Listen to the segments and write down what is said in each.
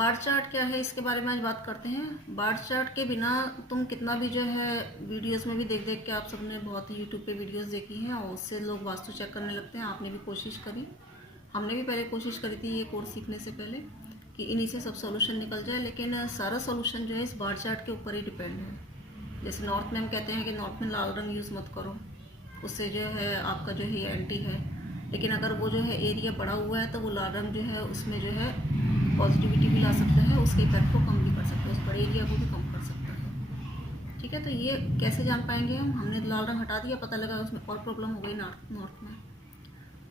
Bar chart क्या है इसके बारे में आज बात करते हैं। बार चार्ट के बिना तुम कितना भी जो है वीडियोस में भी देख देख के आप सबने बहुत ही यूट्यूब पे वीडियोस देखी हैं और उससे लोग वास्तु चेक करने लगते हैं। आपने भी कोशिश करी, हमने भी पहले कोशिश करी थी ये कोर्स सीखने से पहले कि इन्हीं से सब सोल्यूशन निकल जाए, लेकिन सारा सोल्यूशन जो है इस बार चार्ट के ऊपर ही डिपेंड है। जैसे नॉर्थ में हम कहते हैं कि नॉर्थ में लाल रंग यूज़ मत करो, उससे जो है आपका जो है एंटी है। लेकिन अगर वो जो है एरिया बड़ा हुआ है तो वो लाल रंग जो है उसमें जो है पॉजिटिविटी भी ला सकता है, उसके इफेक्ट को कम भी कर सकता है, उस बड़े एरिया को भी कम कर सकता है। ठीक है, तो ये कैसे जान पाएंगे हमने लाल रंग हटा दिया, पता लगा उसमें और प्रॉब्लम हो गई नॉर्थ में।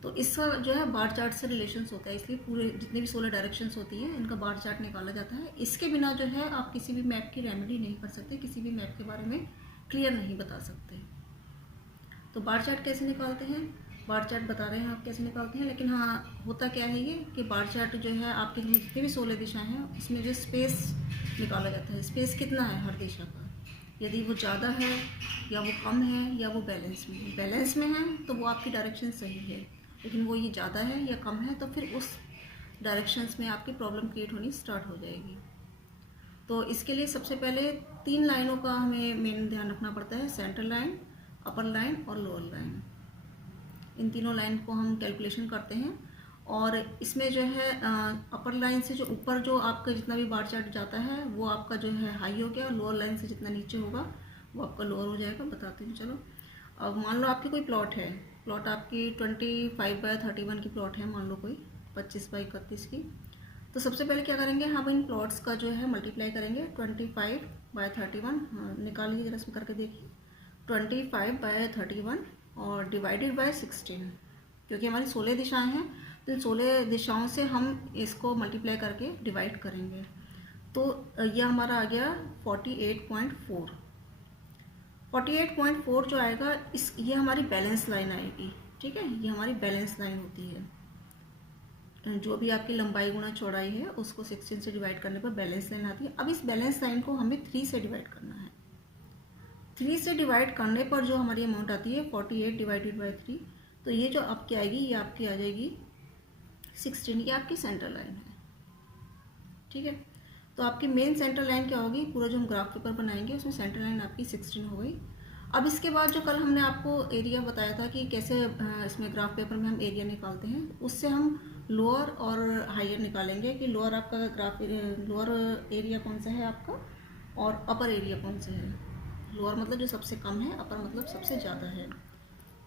तो इसका जो है बार चार्ट से रिलेशंस होता है, इसलिए पूरे जितने भी 16 डायरेक्शंस होती हैं इनका बार चार्ट निकाला जाता है। इसके बिना जो है आप किसी भी मैप की रेमेडी नहीं कर सकते, किसी भी मैप के बारे में क्लियर नहीं बता सकते। तो बार चार्ट कैसे निकालते हैं, बार चार्ट बता रहे हैं आप कैसे निकालते हैं। लेकिन हाँ, होता क्या है ये कि बार चार्ट जो है आपके जितने भी 16 दिशाएं हैं उसमें जो स्पेस निकाला जाता है, स्पेस कितना है हर दिशा का, यदि वो ज़्यादा है या वो कम है या वो बैलेंस में है। बैलेंस में है तो वो आपकी डायरेक्शन सही है, लेकिन वो ये ज़्यादा है या कम है तो फिर उस डायरेक्शंस में आपकी प्रॉब्लम क्रिएट होनी स्टार्ट हो जाएगी। तो इसके लिए सबसे पहले 3 लाइनों का हमें मेन ध्यान रखना पड़ता है, सेंट्रल लाइन, अपर लाइन और लोअर लाइन। इन तीनों लाइन को हम कैलकुलेशन करते हैं और इसमें जो है अपर लाइन से जो ऊपर जो आपका जितना भी बार चार्ट जाता है वो आपका जो है हाई हो गया, और लोअर लाइन से जितना नीचे होगा वो आपका लोअर हो जाएगा। बताते हैं चलो। अब मान लो आपकी कोई प्लॉट है, प्लॉट आपकी 25/31 की प्लॉट है, मान लो कोई 25/31 की। तो सबसे पहले क्या करेंगे, हम इन प्लॉट्स का जो है मल्टीप्लाई करेंगे 25/31। निकाल लीजिए जरा, इसमें करके देखिए 25/31 और डिवाइडेड बाय 16, क्योंकि हमारी 16 दिशाएं हैं तो इन 16 दिशाओं से हम इसको मल्टीप्लाई करके डिवाइड करेंगे। तो यह हमारा आ गया 48.4। 48.4 जो आएगा ये हमारी बैलेंस लाइन आएगी। ठीक है, ये हमारी बैलेंस लाइन होती है। जो भी आपकी लंबाई गुणा चौड़ाई है उसको 16 से डिवाइड करने पर बैलेंस लाइन आती है। अब इस बैलेंस लाइन को हमें 3 से डिवाइड करना है। 3 से डिवाइड करने पर जो हमारी अमाउंट आती है 48 डिवाइडेड बाई 3, तो ये जो आपकी आएगी ये आपकी आ जाएगी 16। ये आपकी सेंटर लाइन है। ठीक है, तो आपकी मेन सेंटर लाइन क्या होगी, पूरा जो हम ग्राफ पेपर बनाएंगे उसमें सेंटर लाइन आपकी 16 हो गई। अब इसके बाद जो कल हमने आपको एरिया बताया था कि कैसे इसमें ग्राफ पेपर में हम एरिया निकालते हैं, उससे हम लोअर और हायर निकालेंगे कि लोअर आपका लोअर एरिया कौन सा है आपका और अपर एरिया कौन सा है। लोअर मतलब जो सबसे कम है, अपर मतलब सबसे ज़्यादा है।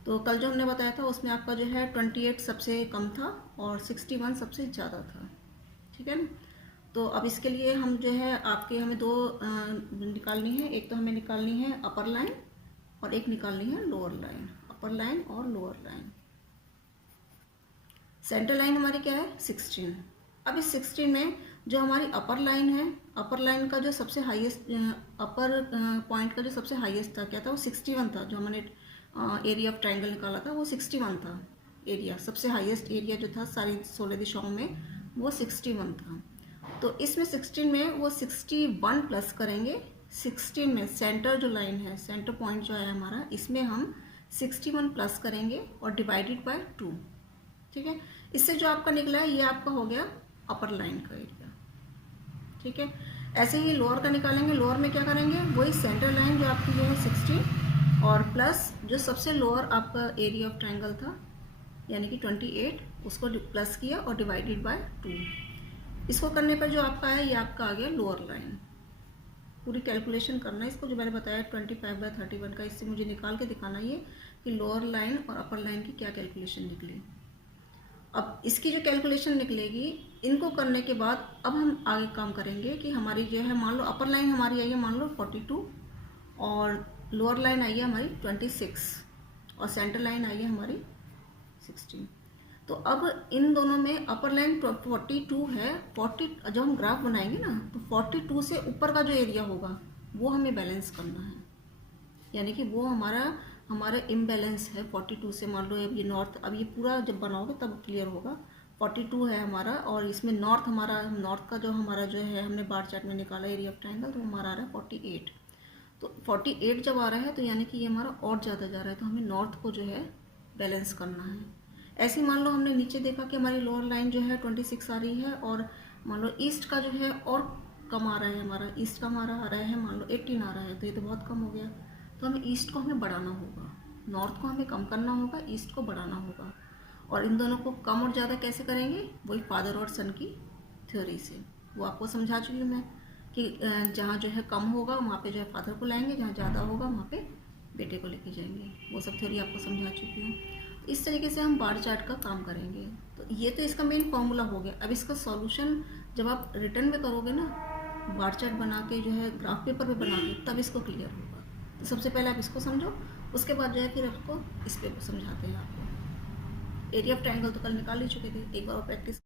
तो कल जो हमने बताया था उसमें आपका जो है 28 सबसे कम था और 61 सबसे ज़्यादा था। ठीक है ना। तो अब इसके लिए हम जो है आपके हमें 2 निकालनी है, एक तो हमें निकालनी है अपर लाइन और एक निकालनी है लोअर लाइन। अपर लाइन और लोअर लाइन। सेंटर लाइन हमारी क्या है 16। अब इस 16 में जो हमारी अपर लाइन है, अपर लाइन का जो सबसे हाईएस्ट अपर पॉइंट का जो सबसे हाईएस्ट था क्या था, वो 61 था। जो हमने एरिया ऑफ ट्रायंगल निकाला था वो 61 था। एरिया सबसे हाईएस्ट एरिया जो था सारी 16 दिशाओं में वो 61 था। तो इसमें 16 में वो 61 प्लस करेंगे। 16 में सेंटर जो लाइन है, सेंटर पॉइंट जो है हमारा, इसमें हम 61 प्लस करेंगे और डिवाइडेड बाय 2। ठीक है, इससे जो आपका निकला है ये आपका हो गया अपर लाइन का एरिया। ठीक है, ऐसे ही लोअर का निकालेंगे। लोअर में क्या करेंगे, वही सेंटर लाइन जो आपकी जो है 60 और प्लस जो सबसे लोअर आपका एरिया ऑफ ट्रायंगल था यानी कि 28, उसको प्लस किया और डिवाइडेड बाय 2। इसको करने पर जो आपका है ये आपका आ गया लोअर लाइन। पूरी कैलकुलेशन करना है इसको, जो मैंने बताया 25/31 का, इससे मुझे निकाल के दिखाना ये कि लोअर लाइन और अपर लाइन की क्या कैलकुलेशन निकली। अब इसकी जो कैलकुलेशन निकलेगी, इनको करने के बाद अब हम आगे काम करेंगे कि हमारी जो है, मान लो अपर लाइन हमारी आई है मान लो 42 और लोअर लाइन आई है हमारी 26 और सेंटर लाइन आई है हमारी 16। तो अब इन दोनों में अपर लाइन 42 है, 40 जब हम ग्राफ बनाएंगे ना तो 42 से ऊपर का जो एरिया होगा वो हमें बैलेंस करना है, यानी कि वो हमारा इम्बैलेंस है 42 से। मान लो अब ये नॉर्थ, अब ये पूरा जब बनाओगे तब क्लियर होगा। 42 है हमारा और इसमें नॉर्थ हमारा, नॉर्थ का जो हमारा जो है हमने बार चार्ट में निकाला एरिया ऑफ ट्रायंगल, तो हमारा आ रहा है 48। तो 48 जब आ रहा है तो यानी कि ये हमारा और ज़्यादा जा रहा है, तो हमें नॉर्थ को जो है बैलेंस करना है। ऐसे ही मान लो हमने नीचे देखा कि हमारी लोअर लाइन जो है 26 आ रही है और मान लो ईस्ट का जो है और कम आ रहा है, हमारा ईस्ट का हमारा आ रहा है मान लो 18 आ रहा है, तो ये तो बहुत कम हो गया। तो हमें ईस्ट को हमें बढ़ाना होगा, नॉर्थ को हमें कम करना होगा, ईस्ट को बढ़ाना होगा। और इन दोनों को कम और ज़्यादा कैसे करेंगे, वही फादर और सन की थ्योरी से। वो आपको समझा चुकी हूँ मैं कि जहाँ जो है कम होगा वहाँ पे जो है फादर को लाएंगे, जहाँ ज़्यादा होगा वहाँ पे बेटे को लेके जाएंगे। वो सब थ्योरी आपको समझा चुकी हूँ। इस तरीके से हम बार चार्ट का काम करेंगे। तो ये तो इसका मेन फॉर्मूला हो गया। अब इसका सॉल्यूशन जब आप रिटर्न में करोगे ना, बार चार्ट बना के जो है ग्राफ पेपर पे बना के, तब इसको क्लियर होगा। तो सबसे पहले आप इसको समझो, उसके बाद जो है फिर आपको इस पे समझाते हैं। आपको एरिया ऑफ ट्रायंगल तो कल निकाल ही चुके थे, एक बार प्रैक्टिस